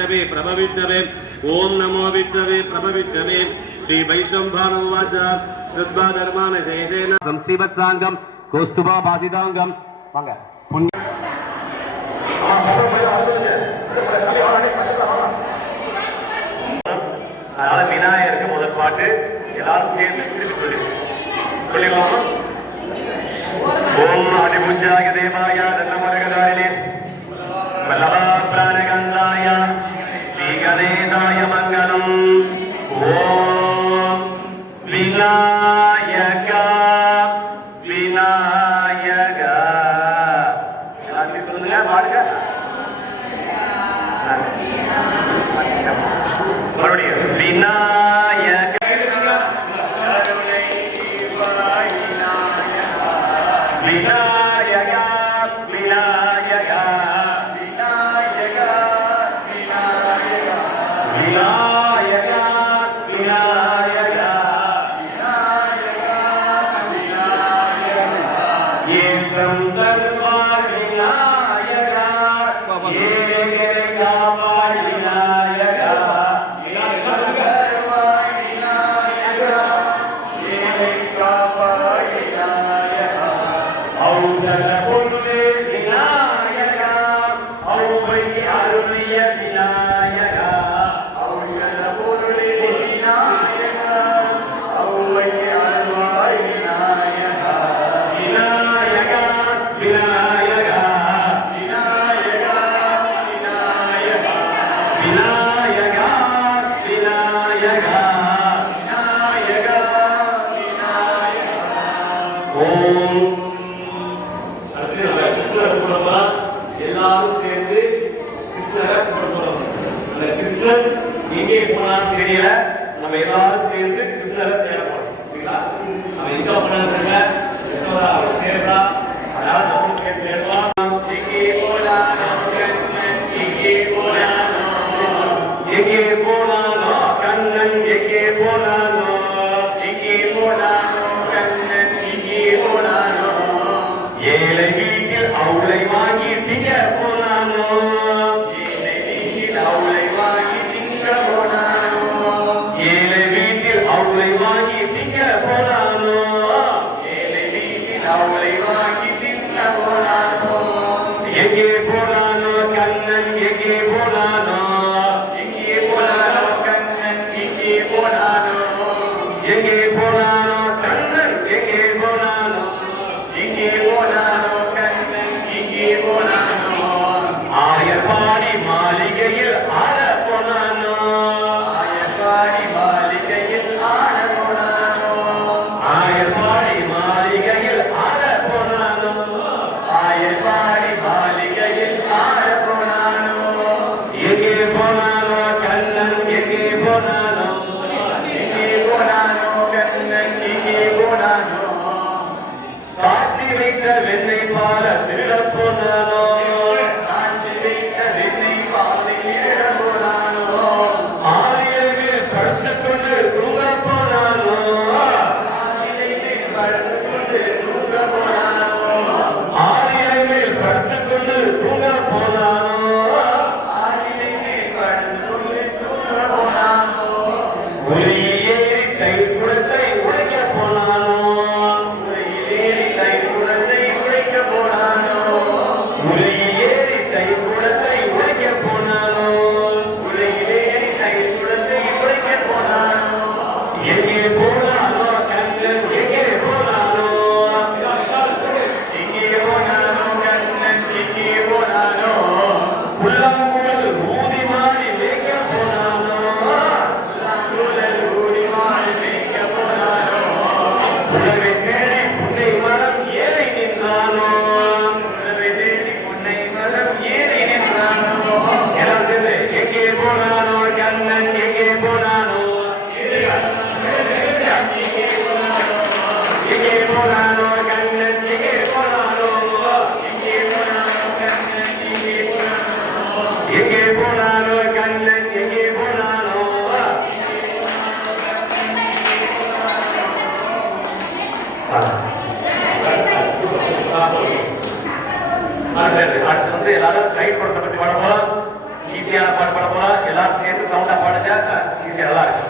வித்வே பிரப வித்வே ஓம் நமோ வித்வே பிரப வித்வே ஸ்ரீ வைஷம்பானுவாச்ச சத்வா தர்மான சேஷேன சம்ஸ்ரீவத் சாங்கம் கோஸ்துபா பாதிதாங்கம் அதனால விநாயகருக்கு முதல் பாட்டு எல்லாரும் சேர்ந்து திருப்பி சொல்லிடுவோம் சொல்லிடுவோம் ஓம் அடிபுஞ்சாக தேவாயா நல்ல முருகதாரிலே வல்லவா Ainda give அடுத்தது அடுத்து வந்து எல்லாரும் லைட் போடுறத பத்தி பாட போலாம் ஈஸியான பாட்டு பாட போலாம் எல்லாரும் சேர்ந்து சவுண்டா பாடுங்க. ஈஸியா நல்லா இருக்கும்.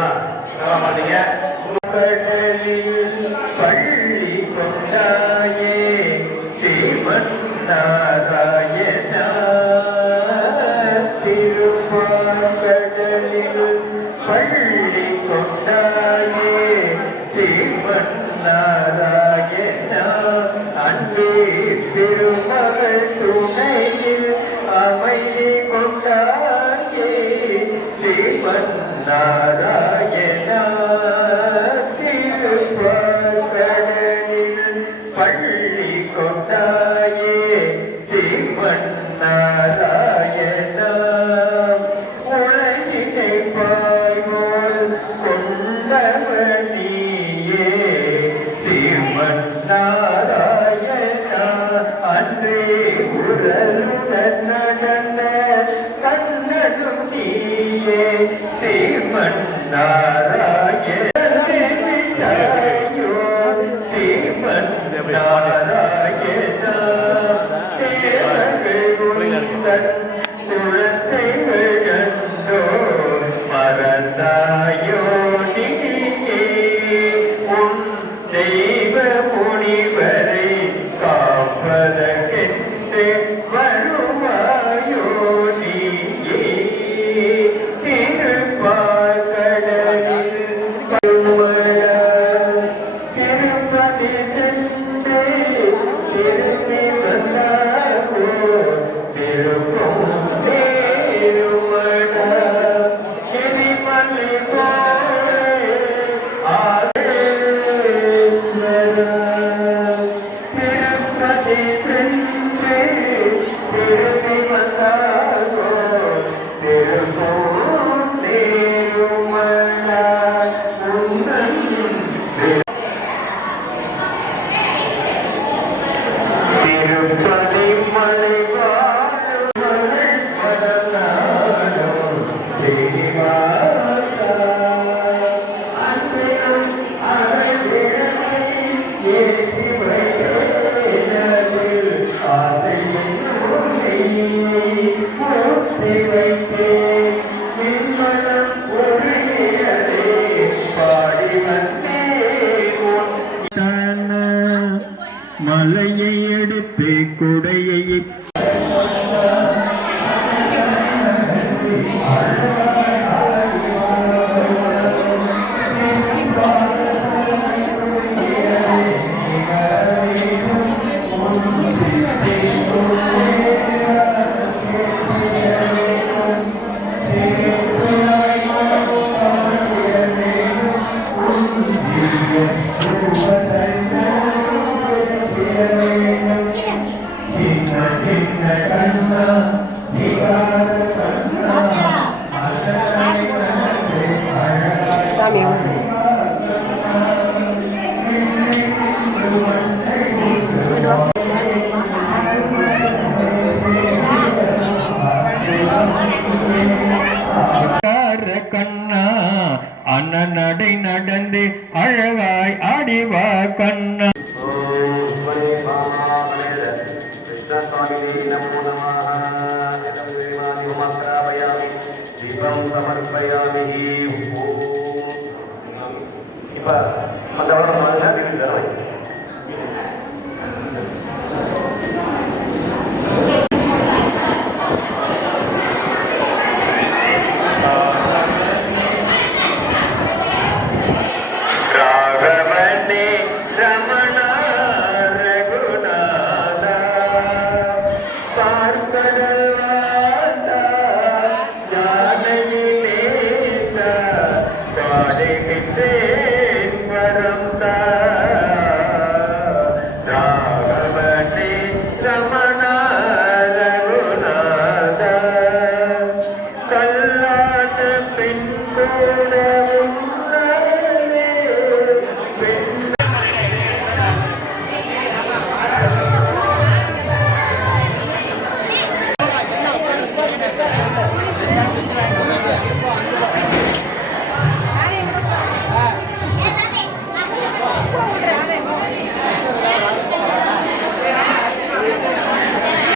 முடியுமா தர மாட்டீங்க? பள்ளி கொண்டாயே ஸ்ரீமன்னாராயண திருப்பாங்கடலில் பள்ளி கொண்டாயே ஸ்ரீமன்னாராயண அன்பே திருமகள் துணையில் அமைதி கொண்டாயே ஸ்ரீமன்னாராயண Yeah. கண் கல்லாத பெண்